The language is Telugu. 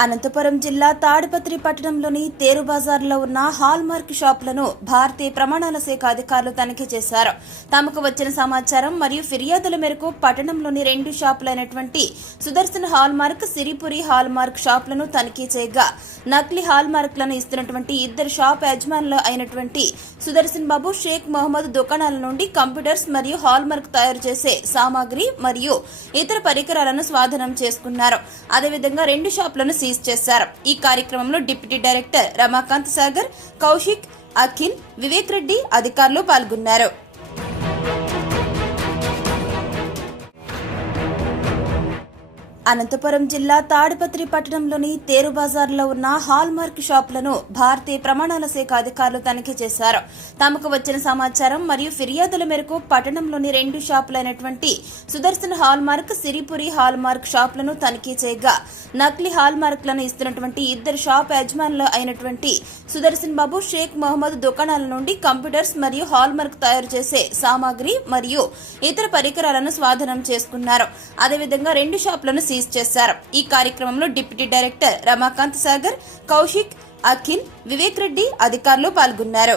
అనంతపురం జిల్లా తాడిపత్రి పట్టణంలోని తేరు బజార్లో ఉన్న హాల్ మార్క్ షాపులను భారతీయ ప్రమాణాల శాఖ అధికారులు తనిఖీ చేశారు. తమకు వచ్చిన సమాచారం మరియు ఫిర్యాదుల మేరకు పట్టణంలోని 2 షాపులైనటువంటి Sudarshan hallmark, Siripuri hallmark షాపులను తనిఖీ చేయగా నకిలీ హాల్ మార్క్లను ఇస్తున్నటువంటి 2 షాప్ యజమానులు అయినటువంటి సుదర్శన్ బాబు, షేక్ మహమ్మద్ దుకాణాల నుండి కంప్యూటర్స్ మరియు హాల్ మార్క్ తయారు చేసే సామాగ్రి మరియు ఇతర పరికరాలను స్వాధీనం చేసుకున్నారు. అదేవిధంగా 2 షాపులను సీజ్ చేశారు. ఈ కార్యక్రమంలో డిప్యూటీ డైరెక్టర్ రమాకాంత్ సాగర్, కౌశిక్, అఖిల్, వివేక్ రెడ్డి అధికారులు పాల్గొన్నారు. అనంతపురం జిల్లా తాడిపత్రి పట్టణంలోని తేరు బజార్లో ఉన్న హాల్ మార్క్ షాపులను భారతీయ ప్రమాణాల శాఖ అధికారులు తనిఖీ చేశారు. తమకు వచ్చిన సమాచారం మరియు ఫిర్యాదుల మేరకు పట్టణంలోని 2 షాపులైనటువంటి Sudarshan hallmark, Siripuri hallmark షాపులను తనిఖీ చేయగా నకిలీ హాల్ మార్క్లను ఇస్తున్నటువంటి 2 షాప్ యజమానులు అయినటువంటి సుదర్శన్ బాబు, షేక్ మహమ్మద్ దుకాణాల నుండి కంప్యూటర్స్ మరియు హాల్ మార్క్ తయారు చేసే సామాగ్రి మరియు ఇతర పరికరాలను స్వాధీనం చేసుకున్నారు. అదేవిధంగా 2 షాపులను సీజ్ చేశారు. ఈ కార్యక్రమంలో డిప్యూటీ డైరెక్టర్ రమాకాంత్ సాగర్, కౌశిక్, అఖిల్, వివేక్ రెడ్డి అధికారులు పాల్గొన్నారు.